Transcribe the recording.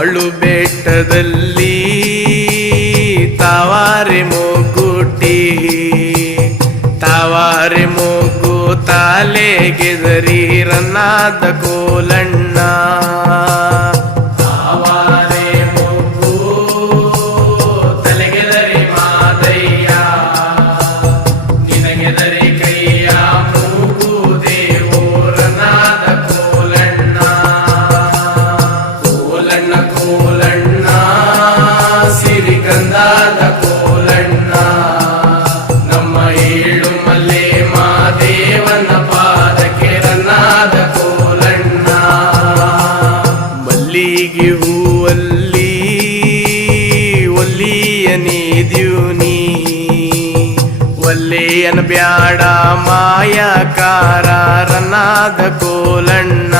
ಬಾಳು ಬೆಟ್ಟದಲ್ಲಿ ತಾವಾರೆ ಮೂಗುಟ್ಟಿ ತಾವಾರೆ ಮೂಗು ತಾಲೆಗೆದರಿ ರನ್ನಾದ ಕೋಲಣ್ಣ ತಾವಾರೆ ಮೂಗು ತಲೆಗೆದರಿ ಮಾದಯ್ಯ ನಿನಗೆದರಿ ಕೈಯ ಮೂಗು ದೇವೋ ರನ್ನಾದ ಕೋಲಣ್ಣ ಕೋಲಣ್ಣ ಕೋಲಣ್ಣ ಸಿರಿಗಂಧಾದ ಕೋಲಣ್ಣ ನಮ್ಮ ಏಳು ಮಲ್ಲೆ ಮಾದೇವನ ಪಾದಕ್ಕೆ ರನ್ನಾದ ಕೋಲಣ್ಣ ಮಲ್ಲಿಗೆ ಹೂವಲ್ಲಿ ಒಲ್ಲಿಯನೇ ದ್ಯೂನಿ ಒಲ್ಲೆಯನ ಬ್ಯಾಡ ಮಾಯಕಾರ ರನ್ನಾದ ಕೋಲಣ್ಣ